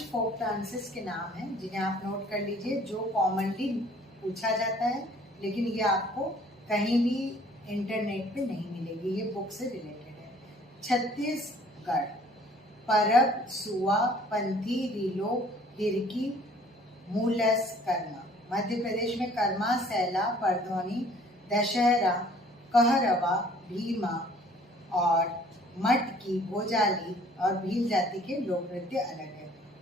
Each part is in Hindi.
कुछ फोक डांसेस के नाम हैं जिन्हें आप नोट कर लीजिए, जो कॉमनली पूछा जाता है, लेकिन ये आपको कहीं भी इंटरनेट पे नहीं मिलेगी, ये बुक से रिलेटेड है। छत्तीसगढ़ परब, सुआ, पंथी, रीलो, हिरकी, मूलस, कर्मा। मध्य प्रदेश में कर्मा, सैला, परधौनी, दशहरा, कहरवा, भीमा और मटकी, भोजाली और भील जाति के लोक नृत्य अलग है।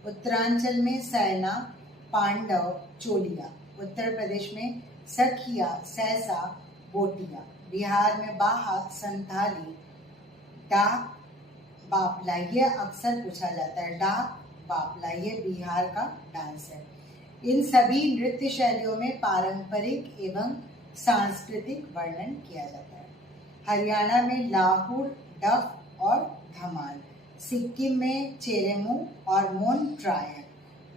उत्तरांचल में सैना, पांडव, चोलिया। उत्तर प्रदेश में सखिया, सैसा, बोटिया। बिहार में बाहा, संथाली, डाक, बापला। ये अक्सर पूछा जाता है, डाक बापला, ये बिहार का डांस है। इन सभी नृत्य शैलियों में पारंपरिक एवं सांस्कृतिक वर्णन किया जाता है। हरियाणा में लाहुर, डफ और धमाल। सिक्किम में चेरेमू और मोन ट्रायल।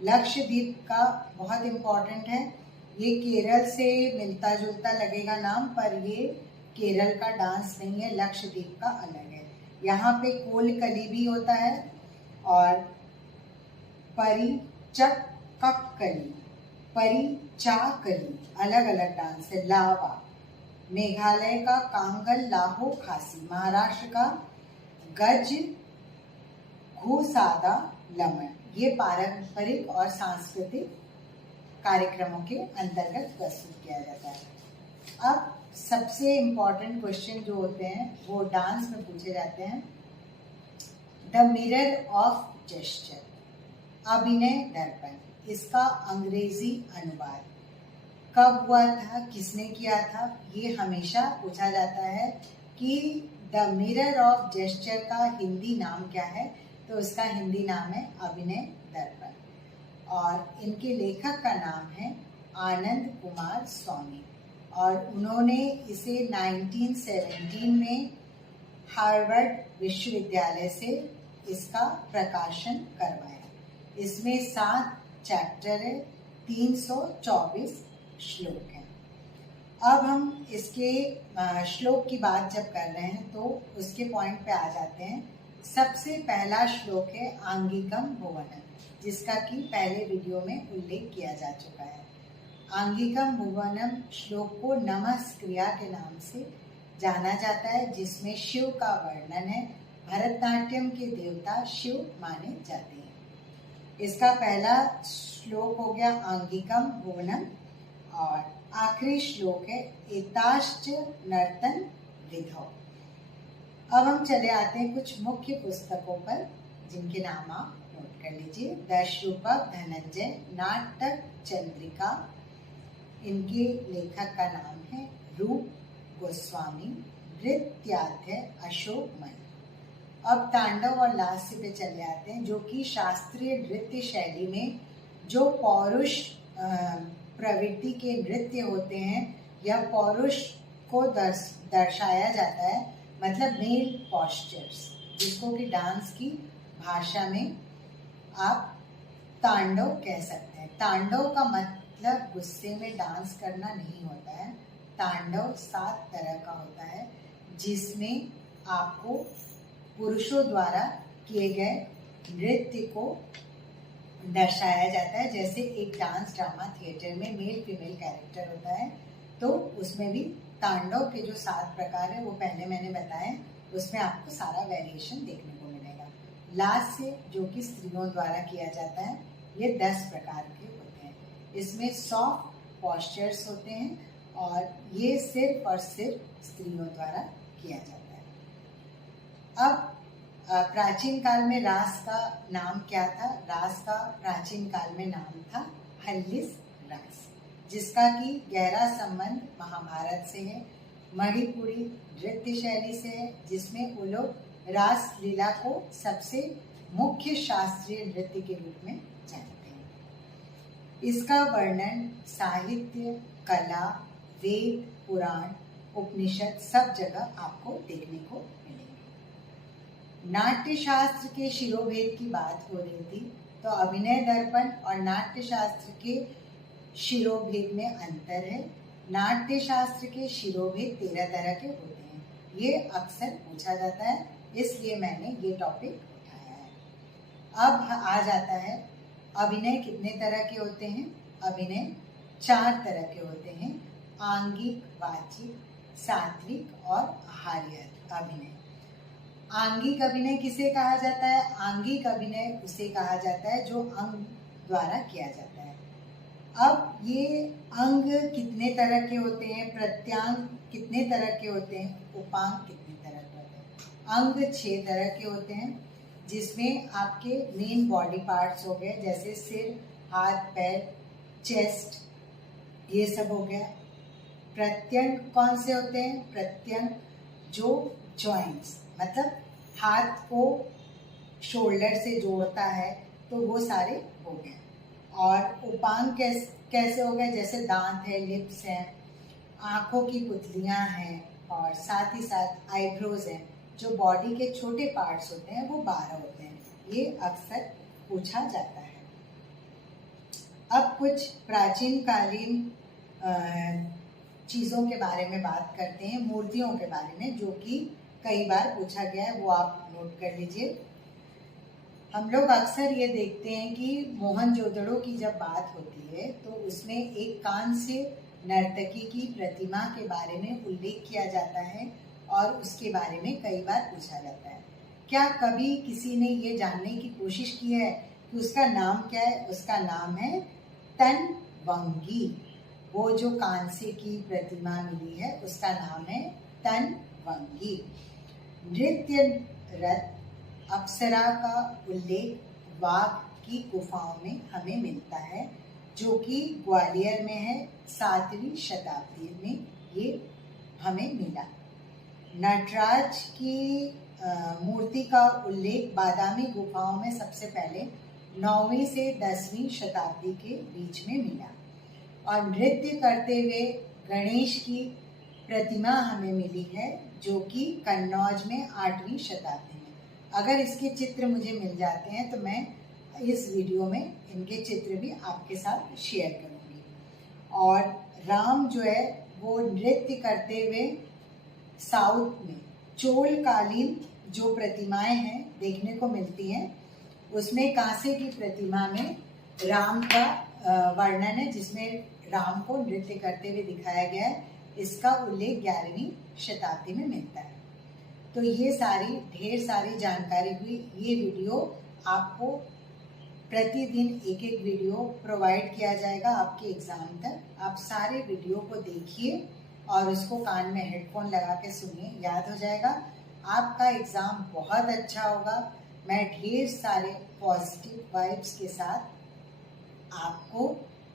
लक्षद्वीप का बहुत इम्पोर्टेंट है, ये केरल से मिलता जुलता लगेगा नाम, पर ये केरल का डांस नहीं है, लक्षद्वीप का अलग है। यहाँ पे कोलकली भी होता है और परिचक्कली, परिचाकली, अलग अलग डांस है। लावा। मेघालय का कांगल, लाहो, खासी। महाराष्ट्र का गज, घुसादा, लमन। ये पारंपरिक और सांस्कृतिक कार्यक्रमों के अंतर्गत प्रस्तुत किया जाता है। अब सबसे इम्पोर्टेंट क्वेश्चन जो होते हैं वो डांस में पूछे जाते हैं। द मिरर ऑफ जेस्चर, अभिनय दर्पण, इसका अंग्रेजी अनुवाद कब हुआ था, किसने किया था, ये हमेशा पूछा जाता है कि द मिरर ऑफ जेस्चर का हिंदी नाम क्या है, तो इसका हिंदी नाम है अभिनय दर्पण और इनके लेखक का नाम है आनंद कुमार स्वामी और उन्होंने इसे 1917 में हार्वर्ड विश्वविद्यालय से इसका प्रकाशन करवाया। इसमें 7 चैप्टर है, 324 श्लोक हैं। अब हम इसके श्लोक की बात जब कर रहे हैं तो उसके पॉइंट पे आ जाते हैं। सबसे पहला श्लोक है आंगिकम भुवनम, जिसका कि पहले वीडियो में उल्लेख किया जा चुका है। आंगिकम भुवनम श्लोक को नमस्क्रिया के नाम से जाना जाता है, जिसमें शिव का वर्णन है। भरतनाट्यम के देवता शिव माने जाते हैं। इसका पहला श्लोक हो गया आंगिकम भुवनम और आखिरी श्लोक है एताश्च नर्तन विधौ। अब हम चले आते हैं कुछ मुख्य पुस्तकों पर जिनके नाम आप नोट कर लीजिए। दशरूपक धनंजय, नाटक चंद्रिका, इनके लेखक का नाम है रूप गोस्वामी, नृत्याध्याय अशोक मणि। अब तांडव और लास्य पे चले आते हैं, जो कि शास्त्रीय नृत्य शैली में जो पौरुष प्रवृत्ति के नृत्य होते हैं या पौरुष को दर्शाया जाता है, मतलब मेल पॉस्चर्स, जिसको कि डांस की भाषा में आप तांडव कह सकते हैं। तांडव का मतलब गुस्से में डांस करना नहीं होता है। तांडव 7 तरह का होता है, जिसमें आपको पुरुषों द्वारा किए गए नृत्य को दर्शाया जाता है। जैसे एक डांस ड्रामा थिएटर में मेल फीमेल कैरेक्टर होता है, तो उसमें भी तांडव के जो 7 प्रकार है वो पहले मैंने बताए, उसमें आपको सारा वेरिएशन देखने को मिलेगा। लास्य जो कि स्त्रियों द्वारा किया जाता है, ये 10 प्रकार के होते हैं। इसमें सॉफ्ट पॉस्चर्स होते हैं और ये सिर्फ और सिर्फ स्त्रियों द्वारा किया जाता है। अब प्राचीन काल में रास का नाम क्या था? रास का प्राचीन काल में नाम था हल्लिस रास, जिसका कि गहरा संबंध महाभारत से है। मणिपुरी नृत्य शैली से है, जिसमें वो लोग रास लीला को सबसे मुख्य शास्त्रीय नृत्य के रूप में जानते हैं। इसका वर्णन साहित्य, कला, वेद, पुराण, उपनिषद सब जगह आपको देखने को मिलेंगे। नाट्य शास्त्र के शिरोभेद की बात हो रही थी, तो अभिनय दर्पण और नाट्य शास्त्र के शिरोभेद में अंतर है। नाट्य शास्त्र के शिरोभेद 13 तरह के होते हैं, ये अक्सर पूछा जाता है, इसलिए मैंने ये टॉपिक उठाया है। अब आ जाता है अभिनय कितने तरह के होते हैं? अभिनय 4 तरह के होते हैं, आंगिक, वाचिक, सात्विक और आहार्य अभिनय। आंगिक अभिनय किसे कहा जाता है? आंगिक अभिनय उसे कहा जाता है जो अंग द्वारा किया जाता है। अब ये अंग कितने तरह के होते हैं? प्रत्यांग कितने तरह के होते हैं? उपांग कितने तरह के होते हैं? अंग 6 तरह के होते हैं, जिसमें आपके मेन बॉडी पार्ट्स हो गए, जैसे सिर, हाथ, पैर, चेस्ट, ये सब हो गया। प्रत्यंग कौन से होते हैं? प्रत्यंग जो जॉइंट्स, मतलब हाथ को शोल्डर से जोड़ता है, तो वो सारे हो गए। और उपांग कैसे हो गए? जैसे दांत है, लिप्स हैं, आँखों की पुतलियाँ हैं, और साथ ही साथ आईब्रोज हैं। जो बॉडी के छोटे पार्ट्स होते हैं वो 12 होते हैं। ये अक्सर पूछा जाता है। अब कुछ प्राचीन कालीन चीज़ों के बारे में बात करते हैं, मूर्तियों के बारे में, जो कि कई बार पूछा गया है, वो आप नोट कर लीजिए। हम लोग अक्सर ये देखते हैं कि मोहनजोदड़ो की जब बात होती है तो उसमें एक कांस्य नर्तकी की प्रतिमा के बारे में उल्लेख किया जाता है और उसके बारे में कई बार पूछा जाता है। क्या कभी किसी ने ये जानने की कोशिश की है कि उसका नाम क्या है? उसका नाम है तनवंगी। वो जो कांस्य की प्रतिमा मिली है उसका नाम है तनवंगी। नृत्य रथ अप्सरा का उल्लेख वाघ की गुफाओं में हमें मिलता है, जो कि ग्वालियर में है। 7वीं शताब्दी में ये हमें मिला। नटराज की मूर्ति का उल्लेख बादामी गुफाओं में सबसे पहले 9वीं से 10वीं शताब्दी के बीच में मिला। और नृत्य करते हुए गणेश की प्रतिमा हमें मिली है, जो कि कन्नौज में 8वीं शताब्दी में। अगर इसके चित्र मुझे मिल जाते हैं तो मैं इस वीडियो में इनके चित्र भी आपके साथ शेयर करूँगी। और राम जो है वो नृत्य करते हुए साउथ में चोलकालीन जो प्रतिमाएं हैं देखने को मिलती हैं, उसमें कांसे की प्रतिमा में राम का वर्णन है, जिसमें राम को नृत्य करते हुए दिखाया गया है। इसका उल्लेख 11वीं शताब्दी में मिलता है। तो ये सारी ढेर सारी जानकारी हुई। ये वीडियो आपको प्रतिदिन एक एक वीडियो प्रोवाइड किया जाएगा आपके एग्ज़ाम तक। आप सारे वीडियो को देखिए और उसको कान में हेडफोन लगा के सुनिए, याद हो जाएगा। आपका एग्ज़ाम बहुत अच्छा होगा। मैं ढेर सारे पॉजिटिव वाइब्स के साथ आपको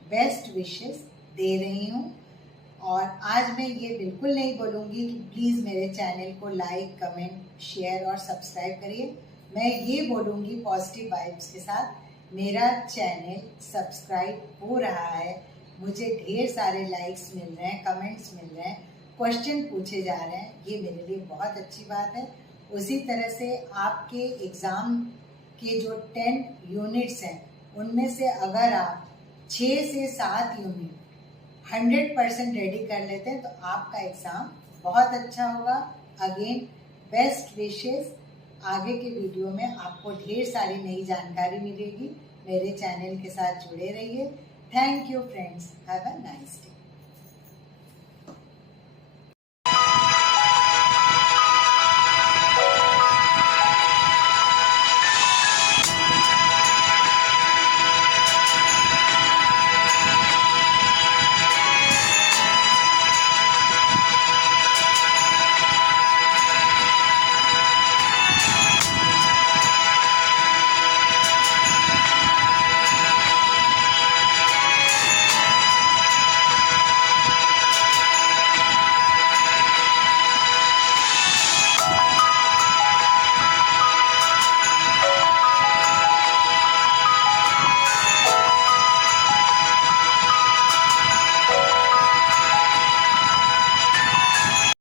बेस्ट विशेस दे रही हूँ। और आज मैं ये बिल्कुल नहीं बोलूँगी कि प्लीज़ मेरे चैनल को लाइक, कमेंट, शेयर और सब्सक्राइब करिए। मैं ये बोलूँगी पॉजिटिव वाइब्स के साथ, मेरा चैनल सब्सक्राइब हो रहा है, मुझे ढेर सारे लाइक्स मिल रहे हैं, कमेंट्स मिल रहे हैं, क्वेश्चन पूछे जा रहे हैं, ये मेरे लिए बहुत अच्छी बात है। उसी तरह से आपके एग्ज़ाम के जो 10 यूनिट्स हैं, उनमें से अगर आप 6 से 7 यूनिट 100% रेडी कर लेते हैं तो आपका एग्ज़ाम बहुत अच्छा होगा। Again best wishes. आगे के वीडियो में आपको ढेर सारी नई जानकारी मिलेगी। मेरे चैनल के साथ जुड़े रहिए। Thank you friends. Have a nice day.